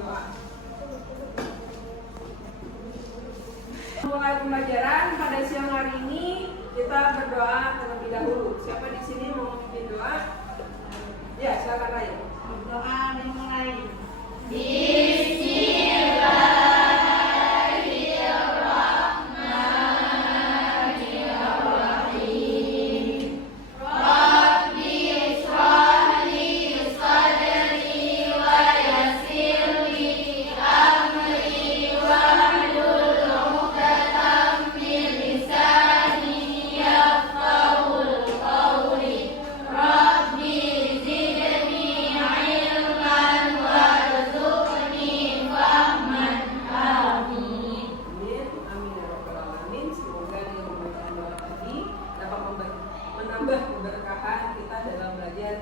berdoa. Mulai pembelajaran pada siang hari ini kita berdoa terlebih dahulu. Siapa di sini mau memimpin doa? Ya, silakan Raya. Berdoa dimulai. Menambah keberkahan kita dalam belajar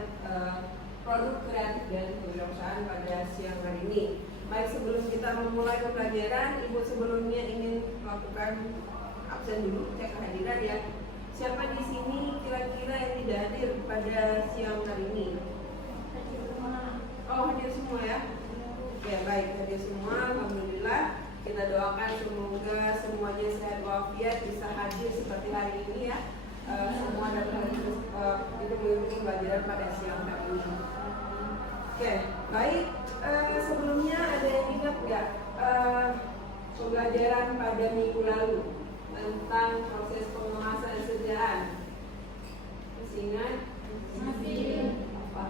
produk kreatif dan kewirausahaan pada siang hari ini. Baik, sebelum kita memulai pembelajaran, Ibu sebelumnya ingin melakukan absen dulu, cek kehadiran ya. Siapa di sini kira-kira yang tidak hadir pada siang hari ini? Oh, hadir semua ya? Ya baik, hadir semua, alhamdulillah. Kita doakan semoga semuanya sehat walafiat, bisa hadir seperti hari ini ya. Semua dapat itu mengikuti pembelajaran pada siang hari ini. Oke, baik. Sebelumnya ada yang ingat nggak pembelajaran pada minggu lalu tentang proses pengemasan sediaan? Masih ingat? Masih. Apa?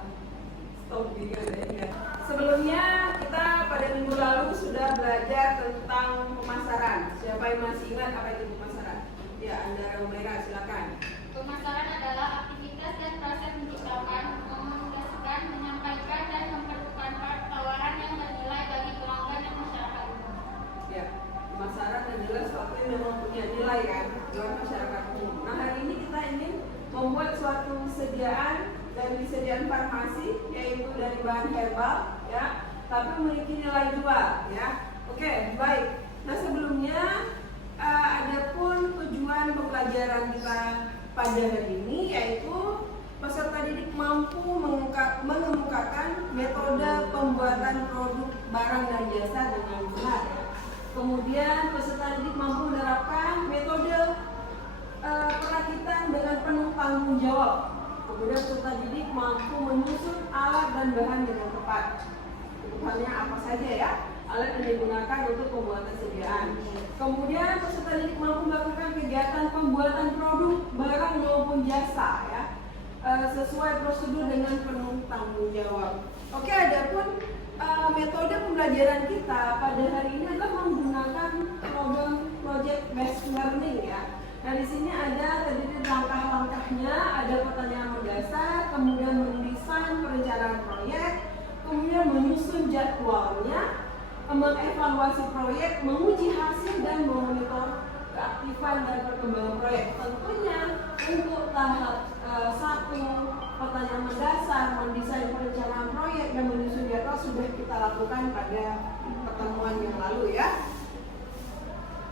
Stop juga ya. Sebelumnya kita pada minggu lalu sudah belajar tentang pemasaran. Siapa yang masih ingat apa itu pemasaran? Ya, Anda Romera, silakan. Pemasaran adalah aktivitas dan proses menciptakan, mengkomunikasikan, menyampaikan, dan memperlukan tawaran yang bernilai bagi pelanggan dan masyarakat umum. Ya, pemasaran adalah sesuatu yang memang punya nilai kan buat masyarakat umum. Nah, hari ini kita ingin membuat suatu sediaan dari sediaan farmasi, yaitu dari bahan herbal, ya, tapi memiliki nilai jual, ya. Oke, baik. Nah, sebelumnya ada pun tujuan pembelajaran kita pada hari ini, yaitu peserta didik mampu mengemukakan metode pembuatan produk barang dan jasa dengan benar. Kemudian peserta didik mampu menerapkan metode perakitan dengan penuh tanggung jawab. Kemudian peserta didik mampu menyusun alat dan bahan dengan tepat. Kebutuhannya apa saja ya? Alat yang digunakan untuk pembuatan sediaan. Kemudian peserta didik mampu melakukan kegiatan pembuatan produk, barang maupun jasa ya, sesuai prosedur dengan penuh tanggung jawab. Oke, adapun metode pembelajaran kita pada hari ini adalah menggunakan program project based learning ya. Nah, di sini ada terdiri langkah-langkahnya, ada pertanyaan mendasar, kemudian mendesain perencanaan proyek, kemudian menyusun jadwalnya, mengevaluasi proyek, menguji hasil dan memonitor keaktifan dan perkembangan proyek. Tentunya untuk tahap 1 pertanyaan mendasar, mendesain perencanaan proyek dan menyusun jadwal sudah kita lakukan pada pertemuan yang lalu ya.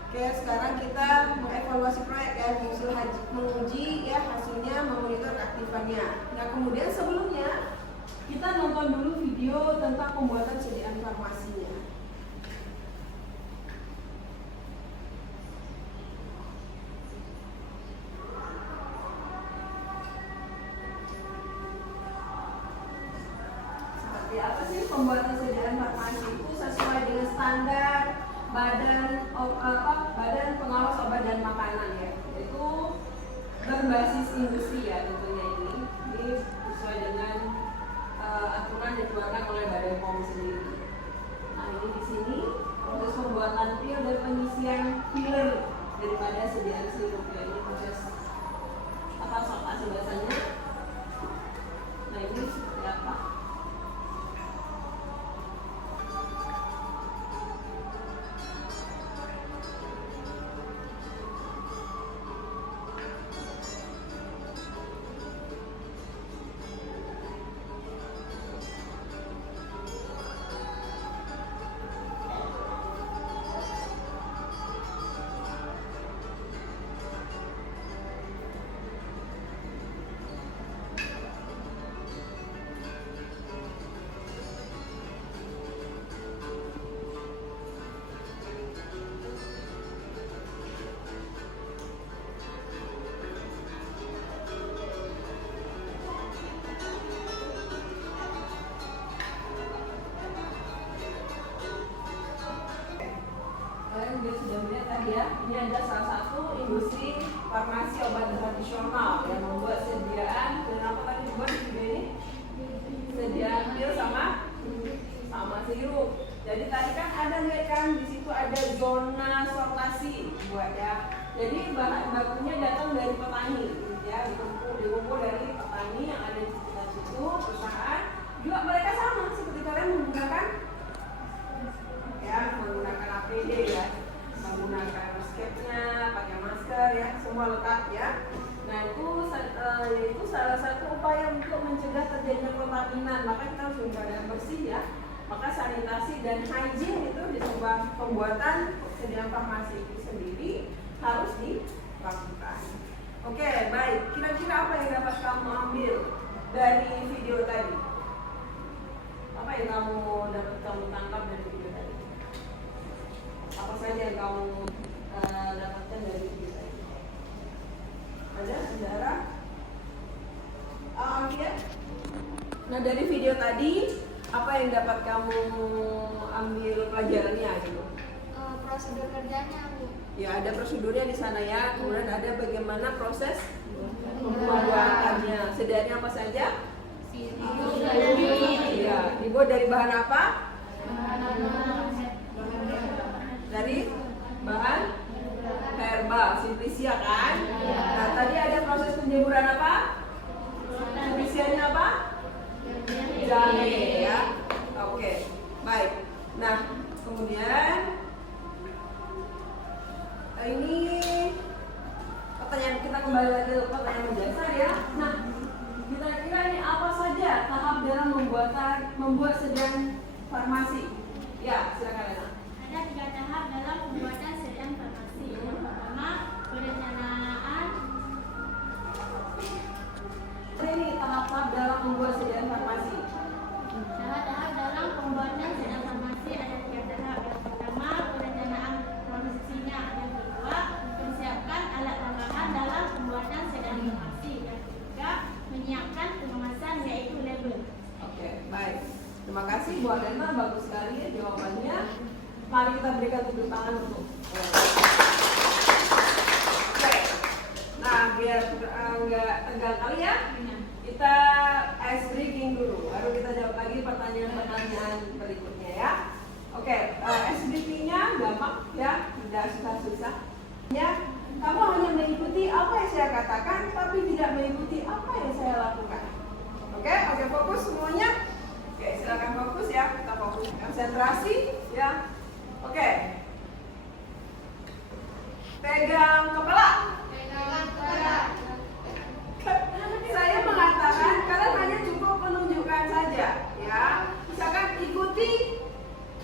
Oke, sekarang kita mengevaluasi proyek ya, menguji ya hasilnya, memonitor keaktifannya. Nah, kemudian sebelumnya kita nonton dulu video tentang pembuatan sediaan farmasinya. Apa sih pembuatan sediaan farmasi itu sesuai dengan standar Badan Pengawas Obat dan Makanan ya, itu berbasis industri ya tentunya ini sesuai dengan aturan yang dikeluarkan oleh Badan POM sendiri. Nah, ini di sini proses pembuatan pil dan pengisian filler daripada sediaan sirup ya, ini proses apa bahasanya. Nah, ini seperti apa? mungkin sudah melihat tadi ya, ini ada salah satu industri farmasi obat tradisional yang membuat sediaan dan apa tadi dibuat di video ini? Sediaan pil sama sirup. Jadi tadi kan ada lihat kan di situ ada zona sortasi buat ya. Jadi bahan bakunya datang dari petani ya, dikumpul dari petani yang ada di sekitar situ, perusahaan. Juga mereka sama seperti kalian menggunakan APD ya, menggunakan maskepnya, pakai masker ya, semua lengkap ya. Nah itu salah satu upaya untuk mencegah terjadinya kontaminan. Maka kita harus menjaga yang bersih ya. Maka sanitasi dan hygiene itu di sebuah pembuatan sediaan farmasi itu sendiri harus dilakukan. Oke, baik. Kira-kira apa yang dapat kamu ambil dari video tadi? Apa yang dapat kamu tangkap dari video tadi? Apa saja yang kamu dapatkan dari video tadi? Ada saudara? Ya. Nah dari video tadi apa yang dapat kamu ambil pelajarannya gitu? Prosedur kerjanya, Bu. Ya ada prosedurnya di sana ya. Kemudian ada bagaimana proses pembuatannya. Sediaannya apa saja? Ya, dibuat dari bahan apa? Dari bahan herbal, simplisia kan? Nah tadi ada proses penjemuran apa? Simplisianya apa? Jahe ya. Oke, baik. Nah kemudian ini pertanyaan kita kembali lagi ke pertanyaan mendasar ya. Nah kira-kira ini apa saja tahap dalam membuat sediaan farmasi? Ya silakan Lena. Ada 3 tahap dalam pembuatan sediaan farmasi. Yang pertama, perencanaan. Ini tahap-tahap dalam membuat sediaan farmasi. Tahap-tahap dalam pembuatan sediaan farmasi ada 3 tahap. Yang pertama, perencanaan produksinya. Yang kedua, mempersiapkan alat tambahan dalam pembuatan sediaan farmasi. Yang ketiga, menyiapkan pengemasan yaitu label. Oke, baik. Terima kasih Bu Alena, bagus sekali ya jawabannya. Mari kita berikan tepuk tangan untuk. Oke. Nah, biar nggak tegang kali ya, kita ice breaking dulu. Baru kita jawab lagi pertanyaan-pertanyaan berikutnya ya. Oke, ice breakingnya gampang ya, tidak susah-susah. Ya, kamu hanya mengikuti apa yang saya katakan, tapi tidak mengikuti apa yang saya lakukan. Oke, fokus semuanya. Oke, silakan fokus ya. Kita fokus konsentrasi ya. Oke. Pegang kepala. Saya mengatakan kalian hanya cukup menunjukkan saja ya. Misalkan ikuti,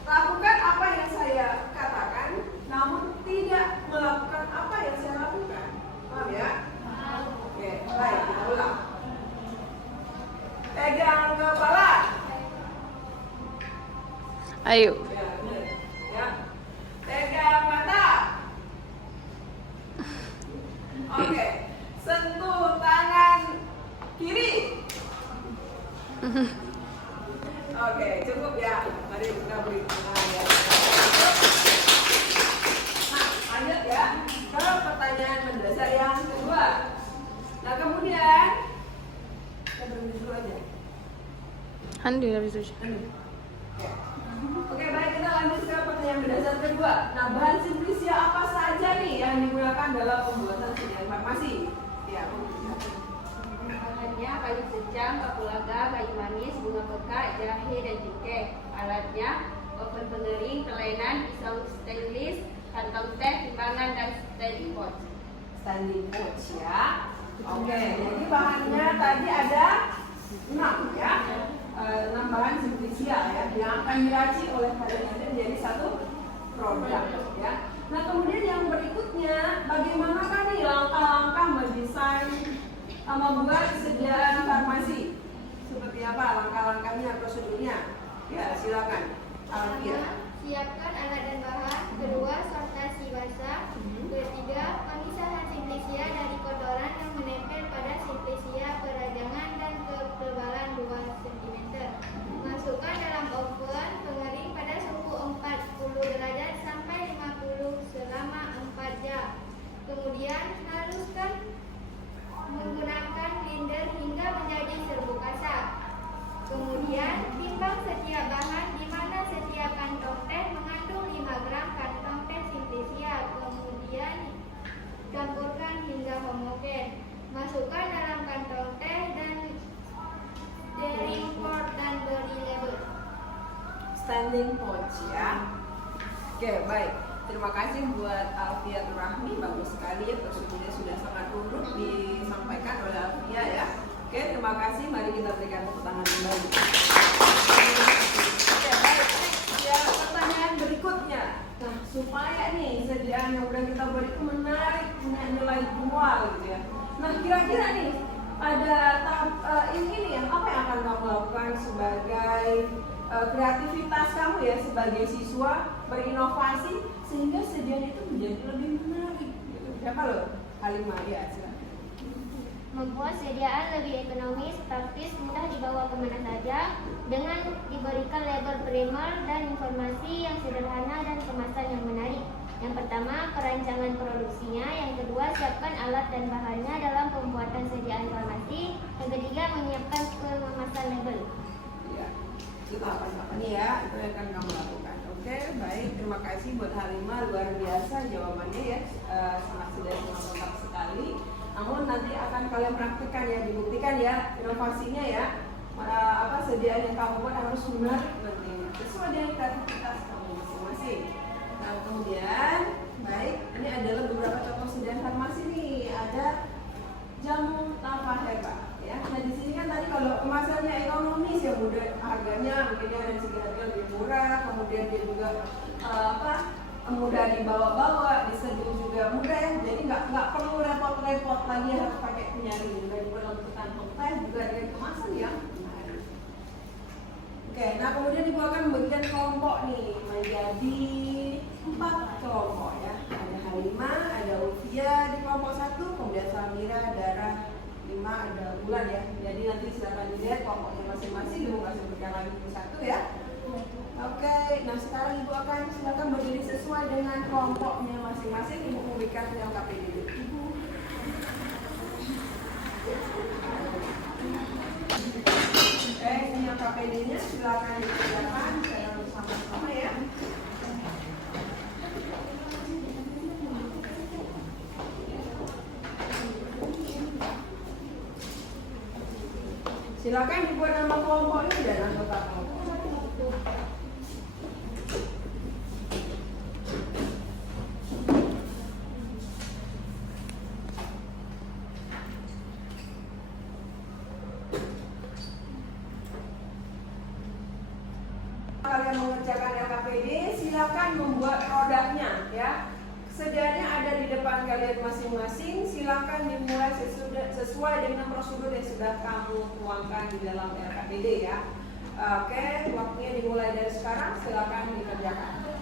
lakukan apa yang saya katakan, namun tidak melakukan apa yang saya lakukan. Paham ya? Oke, baik, kita ulang. Pegang kepala. Ayo. Ya, benar. Ya. Pegang mata. Oke. Sentuh tangan kiri. Oke, cukup ya. Mari kita beri tangan ya. Nah, lanjut ya ke pertanyaan mendasar yang kedua. Nah, kemudian kita berhenti dulu aja. Handi habis itu. Oke, baik, kita lanjut ke pertanyaan mendasar kedua. Nah, bahan simplisia apa saja nih yang digunakan dalam pembuatan sediaan farmasi? Ya, Bahannya kayu secang, kapulaga, kayu manis, bunga pekak, jahe, dan cengkeh. Alatnya oven pengering, kelainan, pisau stainless, kantong teh, timbangan, dan standing pot. standing pouch ya. Oke, jadi bahannya tadi ada 6 ya. 6 bahan simplisia ya yang akan diracik oleh kalian nanti menjadi satu produk ya. Nah kemudian yang berikutnya bagaimana kan nih langkah-langkah mendesain membuat sediaan farmasi, seperti apa langkah-langkahnya, prosedurnya? Ya silakan Alfia. Siapkan alat dan bahan. Kedua, sortasi basah. Ketiga, pemisahan simplisia dari kotoran yang menempel pada simplisia peragangan dan ketebalan 2 cm. Masukkan dalam oven pengering pada suhu 40 derajat sampai 50 folding pouch ya. Oke, baik. Terima kasih buat Alfia Rahmi, bagus sekali ya, prosedurnya sudah sangat runut disampaikan oleh Alfia ya. Oke, terima kasih. Mari kita berikan tepuk tangan kembali. Oke, baik. Ya, pertanyaan berikutnya. Nah, supaya nih sediaan yang udah kita buat itu menarik, punya nilai jual gitu ya. Nah, kira-kira nih ada tahap ini nih ya, apa yang akan kamu lakukan sebagai kreativitas kamu ya sebagai siswa berinovasi sehingga sediaan itu menjadi lebih menarik gitu. Siapa loh? Halimah ya, silakan. Membuat sediaan lebih ekonomis, praktis, mudah dibawa kemana saja dengan diberikan label primer dan informasi yang sederhana dan kemasan yang menarik. Yang pertama, perancangan produksinya. Yang kedua, siapkan alat dan bahannya dalam pembuatan sediaan farmasi. Yang ketiga, menyiapkan pengemasan label. Ya, itu tahapan-tahapan ya, itu yang akan kamu lakukan. Oke, baik. Terima kasih buat Halimah, luar biasa jawabannya ya, sangat lengkap sekali. Namun nanti akan kalian praktikkan ya, dibuktikan ya inovasinya ya. Sediaan yang kamu buat harus menarik nantinya sesuai dengan kreativitas kamu masing-masing. Nah, kemudian baik, ini adalah beberapa contoh sediaan farmasi nih. Ada jamu tanpa herbal ya. Nah, di sini kan tadi kalau kemasannya ekonomis ya, mudah harganya, mungkin dari segi harga lebih murah, kemudian dia juga mudah dibawa-bawa, diseduh juga mudah ya. Jadi nggak perlu repot-repot lagi harus pakai penyaring, juga dalam kantong teh juga dengan kemasan yang menarik. Oke, nah kemudian ibu akan membagikan kelompok nih menjadi 4 kelompok ya. Ada Halimah, ada Ulfia di kelompok 1, kemudian Samira, Dara, 5 ada Bulan ya. Jadi nanti silakan dilihat kelompoknya masing-masing, ibu kasih berikan lagi satu ya. Oke, nah sekarang ibu akan silakan berdiri sesuai dengan kelompoknya masing-masing. Ibu memberikan yang KPD ibu. Oke, ini yang KPD-nya silakan dikerjakan secara bersama-sama ya. Silakan dibuat nama kelompoknya dan anggota kelompok. Kalian mengerjakan LKPD, silakan membuat produknya ya. Sedianya ada di depan kalian masing-masing. Silakan dimulai sesuai dengan prosedur yang sudah kamu tuangkan di dalam LKPD ya. Oke, waktunya dimulai dari sekarang. Silakan dikerjakan.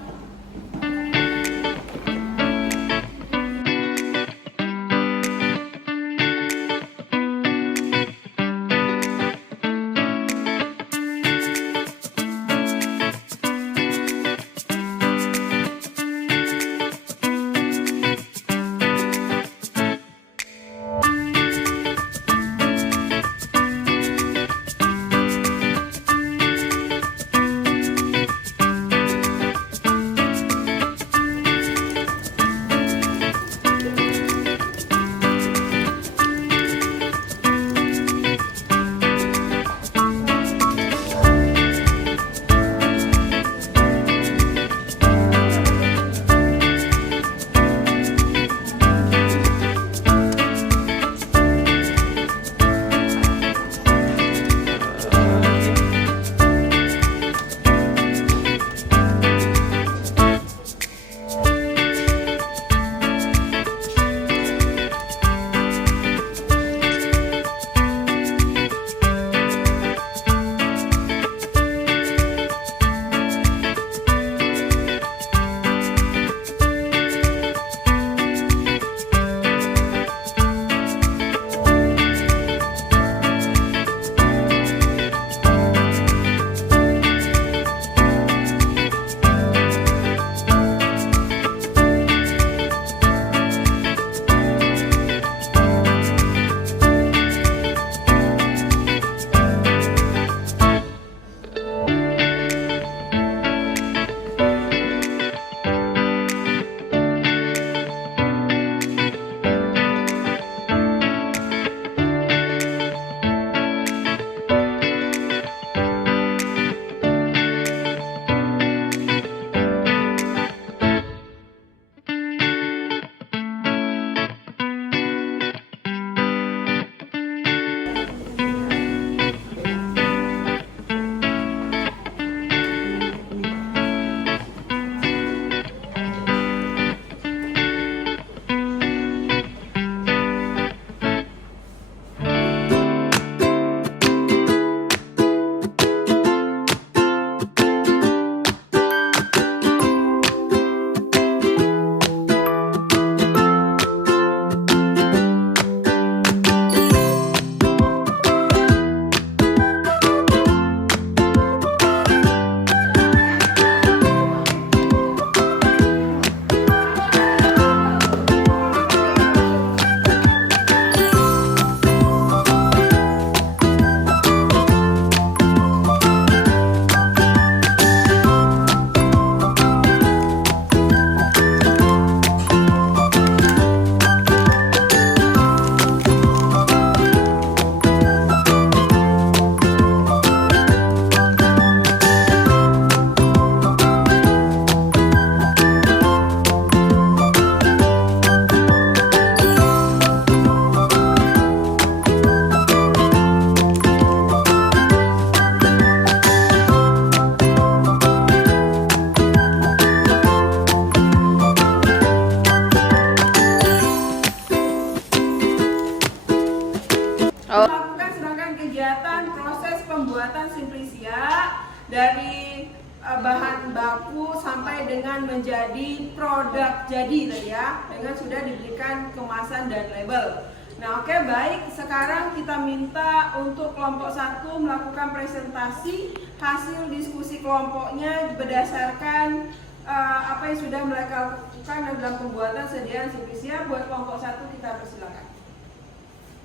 sampai dengan menjadi produk jadi tadi ya, dengan sudah diberikan kemasan dan label. Nah, oke, baik. Sekarang kita minta untuk kelompok 1 melakukan presentasi hasil diskusi kelompoknya berdasarkan apa yang sudah mereka lakukan dalam pembuatan sediaan Simplisia. Buat kelompok 1 kita persilakan.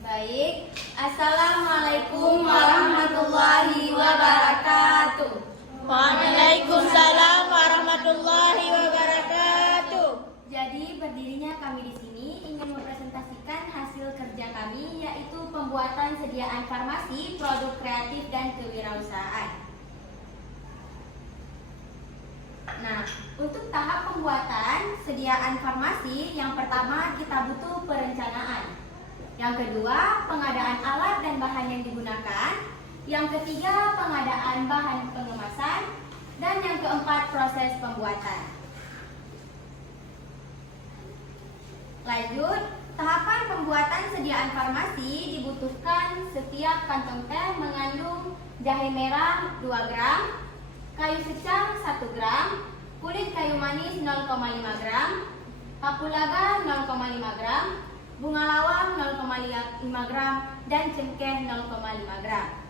Baik, Assalamualaikum warahmatullahi wabarakatuh. Waalaikumsalam warahmatullahi wabarakatuh. Jadi berdirinya kami di sini ingin mempresentasikan hasil kerja kami, yaitu pembuatan sediaan farmasi, produk kreatif dan kewirausahaan. Nah, untuk tahap pembuatan sediaan farmasi, yang pertama kita butuh perencanaan. Yang kedua, pengadaan alat dan bahan yang digunakan. Yang ketiga, pengadaan bahan pengemasan. Dan yang keempat, proses pembuatan. Lanjut, tahapan pembuatan sediaan farmasi dibutuhkan setiap kantong teh mengandung jahe merah 2 gram, kayu secang 1 gram, kulit kayu manis 0,5 gram, kapulaga 0,5 gram, bunga lawang 0,5 gram, dan cengkeh 0,5 gram.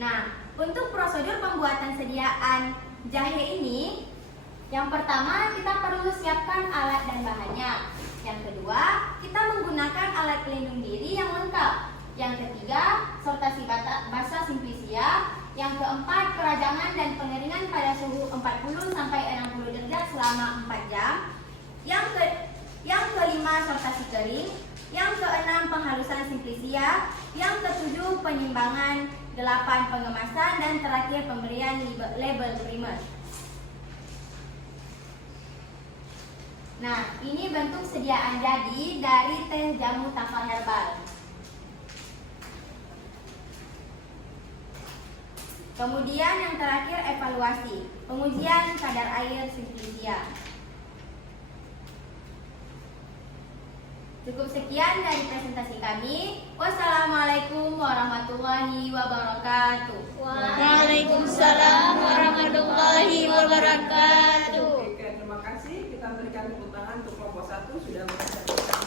Nah, untuk prosedur pembuatan sediaan jahe ini, yang pertama kita perlu siapkan alat dan bahannya. Yang kedua, kita menggunakan alat pelindung diri yang lengkap. Yang ketiga, sortasi basah Simplisia. Yang keempat, perajangan dan pengeringan pada suhu 40-60 derajat selama 4 jam. Yang kelima, sortasi kering. Yang keenam, penghalusan Simplisia. Yang ketujuh, penyimbangan. 8, pengemasan. Dan terakhir, pemberian label primer. Nah, ini bentuk sediaan jadi dari teh jamu tafal herbal. Kemudian yang terakhir, evaluasi, pengujian kadar air Simplisia. Cukup sekian dari presentasi kami. Wassalamualaikum warahmatullahi wabarakatuh. Waalaikumsalam warahmatullahi wabarakatuh. Oke, terima kasih. Kita berikan tepuk tangan untuk kelompok 1 sudah mempresentasikan.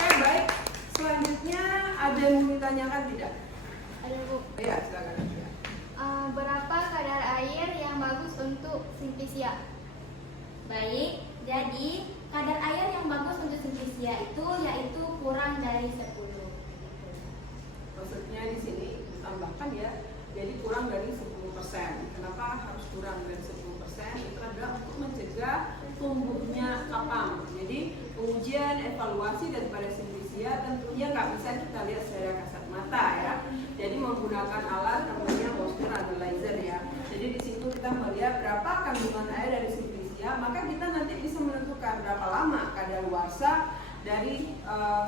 Oke, baik. Selanjutnya ada yang mau ditanyakan tidak? Ada Bu. Ya, silakan. Berapa kadar air yang bagus untuk Simplisia? Baik, jadi kadar air yang bagus untuk Simplisia itu yaitu kurang dari 10. Maksudnya di sini ditambahkan ya, jadi kurang dari 10%. Kenapa harus kurang dari 10%? Itu adalah untuk mencegah tumbuhnya kapang. Jadi pengujian evaluasi daripada Simplisia tentunya nggak bisa kita lihat secara kasat mata ya. Jadi menggunakan alat namanya moisture analyzer ya. Jadi di situ kita melihat berapa kandungan air dari Simplisia, maka kita nanti bisa menentukan berapa lama kadaluarsa dari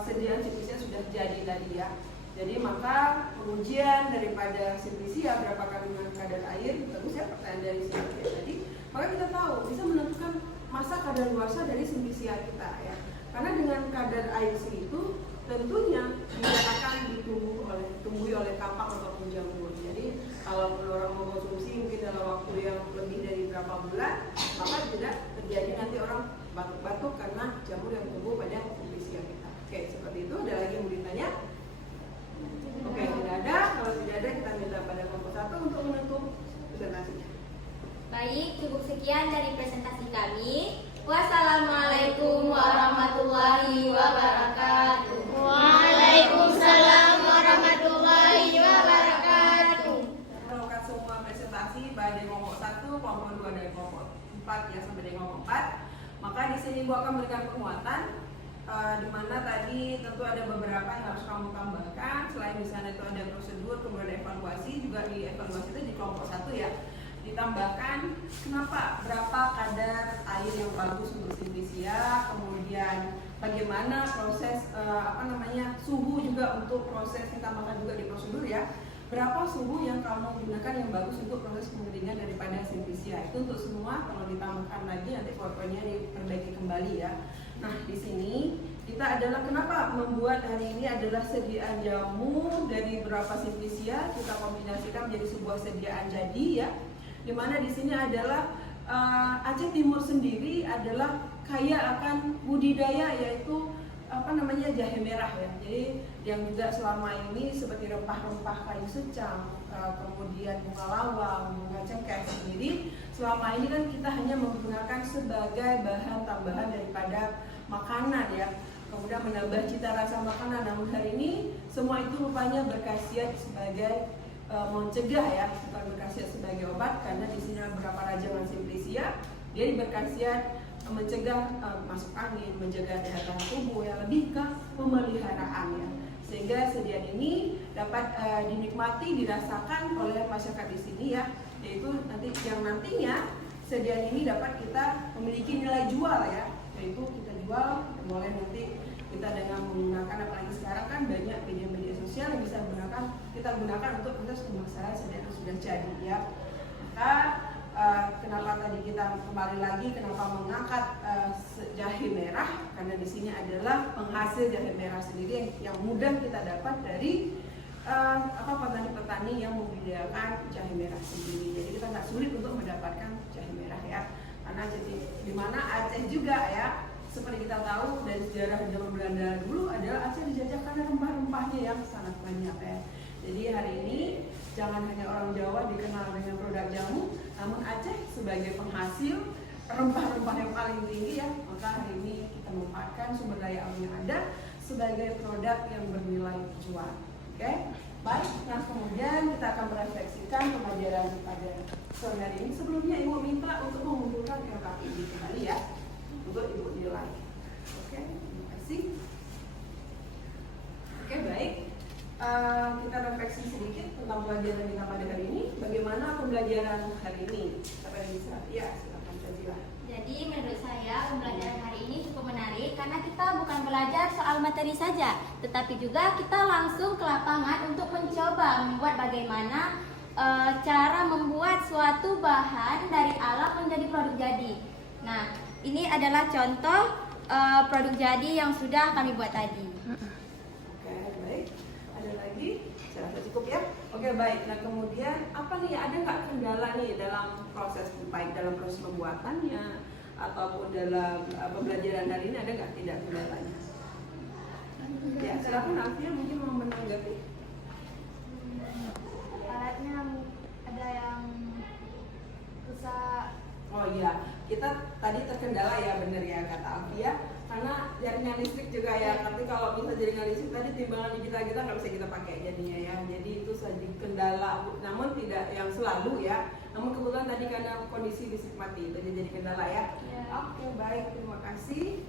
sediaan Simplisia sudah jadi tadi ya. Jadi maka pengujian daripada Simplisia berapa kandungan kadar air, bagus ya pertanyaan dari Simplisia tadi, maka kita tahu bisa menentukan masa kadaluarsa dari Simplisia kita ya. Karena dengan kadar air segitu tentunya tidak akan ditumbuhi oleh kapak ataupun jamur. Jadi kalau orang mau konsumsi mungkin dalam waktu yang lebih dari berapa bulan, maka tidak terjadi nanti orang batuk-batuk karena jamur yang tumbuh pada Simplisia kita. Oke, seperti itu. Ada lagi yang mau ditanya? Oke, tidak ada. Kalau tidak ada, kita minta pada kelompok 1 untuk menutup presentasinya. Baik, cukup sekian dari presentasi kami. Wassalamualaikum warahmatullahi wabarakatuh. Waalaikumsalam warahmatullahi wabarakatuh. Melakukan semua presentasi baik dari kelompok 1, kelompok 2 dan kelompok 4 ya sampai dengan kelompok 4. Maka di sini Bu akan memberikan penguatan di mana tadi tentu ada beberapa yang harus kamu tambahkan. Selain di sana itu ada prosedur, kemudian evaluasi, juga di evaluasi itu di kelompok 1 ya. Ditambahkan kenapa berapa kadar air yang bagus untuk Simplisia, kemudian bagaimana proses suhu juga untuk proses, ditambahkan juga di prosedur ya. Berapa suhu yang kamu gunakan yang bagus untuk proses pengeringan daripada Simplisia. Itu untuk semua, kalau ditambahkan lagi nanti fotonya diperbaiki kembali ya. Nah, di sini kita adalah kenapa membuat hari ini adalah sediaan jamu dari beberapa simplisia kita kombinasikan menjadi sebuah sediaan jadi ya. Dimana di sini adalah Aceh Timur sendiri adalah kaya akan budidaya yaitu jahe merah ya. Jadi yang juga selama ini seperti rempah-rempah kayu secang, kemudian bunga lawang, bunga cengkeh sendiri, selama ini kan kita hanya menggunakan sebagai bahan tambahan daripada makanan ya. Kemudian menambah cita rasa makanan. Namun hari ini semua itu rupanya berkhasiat sebagai mencegah ya, bukan berkhasiat sebagai obat, karena di sini ada beberapa rajangan simplisia. Dia berkhasiat mencegah masuk angin, menjaga daya tahan tubuh yang lebih ke pemeliharaan ya. Sehingga sediaan ini dapat dinikmati, dirasakan oleh masyarakat di sini ya. Yaitu yang nantinya sediaan ini dapat kita memiliki nilai jual ya. Yaitu kita jual, boleh nanti kita dengan menggunakan, apalagi sekarang kan banyak media-media sosial yang bisa kita gunakan untuk proses pemasaran sediaan yang sudah jadi ya. Maka kenapa tadi kita kembali lagi kenapa mengangkat jahe merah, karena di sini adalah penghasil jahe merah sendiri yang mudah kita dapat dari petani-petani yang membudidayakan jahe merah sendiri. Jadi kita nggak sulit untuk mendapatkan jahe merah ya, karena jadi di mana Aceh juga ya, seperti kita tahu dari sejarah zaman Belanda dulu adalah Aceh dijajah karena rempah-rempahnya yang sangat banyak ya. Jadi hari ini jangan hanya orang Jawa dikenal dengan produk jamu, namun Aceh sebagai penghasil rempah-rempah yang paling tinggi ya, maka hari ini kita memanfaatkan sumber daya alam yang ada sebagai produk yang bernilai jual. Oke, baik. Nah kemudian kita akan merefleksikan pembelajaran pada sore hari ini. Sebelumnya Ibu minta untuk mengumpulkan LKPI kembali ya, untuk Ibu nilai. Oke, terima kasih. Oke, baik. Kita refleksi sedikit tentang pembelajaran kita pada hari ini. Bagaimana pembelajaran hari ini? Siapa yang bisa? Ya, silakan Fazila. Jadi menurut saya pembelajaran hari ini cukup menarik karena kita bukan belajar soal materi saja, tetapi juga kita langsung ke lapangan untuk mencoba membuat bagaimana cara membuat suatu bahan dari alam menjadi produk jadi. Nah, ini adalah contoh produk jadi yang sudah kami buat tadi. Oke, baik. Ada lagi? Saya rasa cukup ya. Oke, baik. Nah, kemudian apa nih? Ada nggak kendala nih dalam proses, baik dalam proses pembuatannya ataupun dalam pembelajaran hari ini, ada nggak tidak kendalanya? Ya, silakan Afia mungkin mau menanggapi. Alatnya ada yang rusak. Oh iya, kita tadi terkendala ya, benar ya kata Afia, karena jaringan listrik juga ya. Tapi kalau bisa jaringan listrik tadi timbangan kita nggak bisa kita pakai jadinya ya. Jadi itu saja kendala, namun tidak yang selalu ya. Namun kebetulan tadi karena kondisi listrik mati, jadi kendala ya. Oke, baik, terima kasih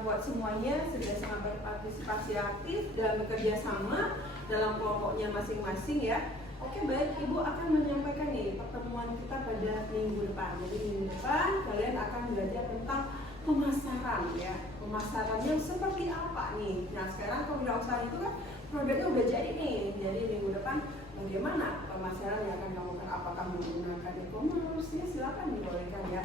buat semuanya sudah sangat berpartisipasi aktif dan bekerja sama dalam kelompoknya masing-masing ya. Oke, baik, Ibu akan menyampaikan nih pertemuan kita pada minggu depan. Jadi minggu depan kalian akan belajar tentang pemasaran ya. Pemasarannya seperti apa nih? Nah, sekarang kewirausahaan itu kan produknya udah jadi nih. Jadi minggu depan bagaimana pemasaran yang akan kamu lakukan? Apakah menggunakan e-commerce? Ya, silakan dibolehkan ya.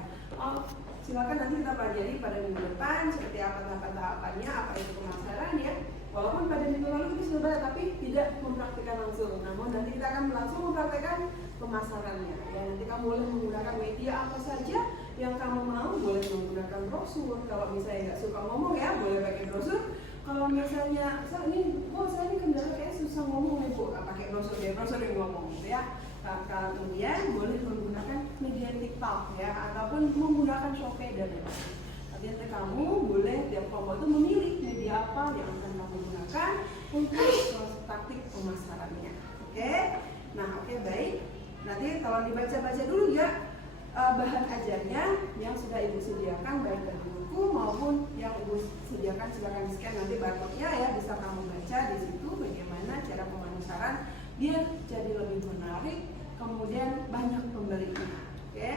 Silakan nanti kita pelajari pada minggu depan seperti apa tahapan-tahapannya, apa itu pemasaran ya. Walaupun pada minggu lalu kita sudah belajar, tapi tidak mempraktikkan langsung. Namun nanti kita akan langsung mempraktikkan pemasarannya. Ya, nanti kamu boleh menggunakan media apa saja yang kamu mau. Boleh menggunakan brosur. Kalau misalnya nggak suka ngomong ya, boleh pakai brosur. Kalau misalnya saya ini kendala kayak susah ngomong nih Bu, pakai brosur ya, brosur yang ngomong gitu ya. Kemudian boleh menggunakan media TikTok ya, ataupun menggunakan Shopee dan lain-lain. Tapi nanti kamu boleh tiap kelompok itu memilih media apa yang akan kamu gunakan untuk praktik pemasarannya. Oke? Nah, oke, baik. Nanti tolong dibaca-baca dulu ya bahan ajarnya yang sudah Ibu sediakan, baik dari buku maupun yang Ibu sediakan. Silakan di-scan nanti barcode-nya ya, bisa kamu baca di situ bagaimana cara pemasaran biar jadi lebih menarik, kemudian banyak pembelinya. Oke?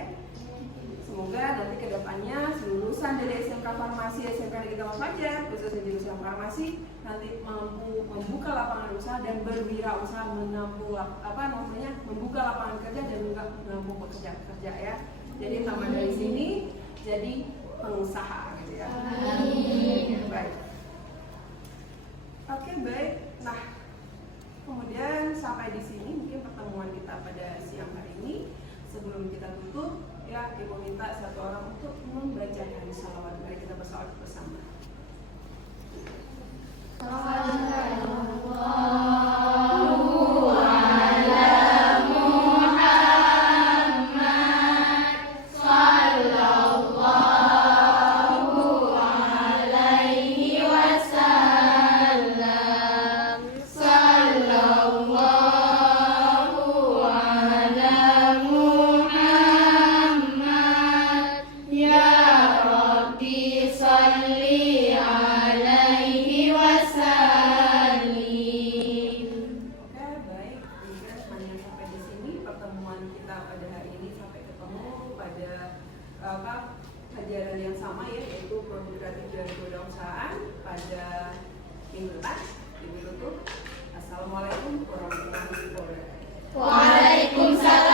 Semoga nanti kedepannya lulusan dari SMK Farmasi, SMK yang kita mau pelajar, khususnya jurusan farmasi, nanti mampu membuka lapangan usaha dan berwirausaha, membuka lapangan kerja dan juga menampung pekerja ya. Jadi tamat dari sini jadi pengusaha gitu ya. Baik. Ibu minta satu orang untuk membacakan salawat. Mari kita bersalawat bersama. Pelajaran yang sama ya, yaitu produk kreatif dan kewirausahaan pada minggu depan. Ibu tutup. Assalamualaikum warahmatullahi wabarakatuh. Waalaikumsalam.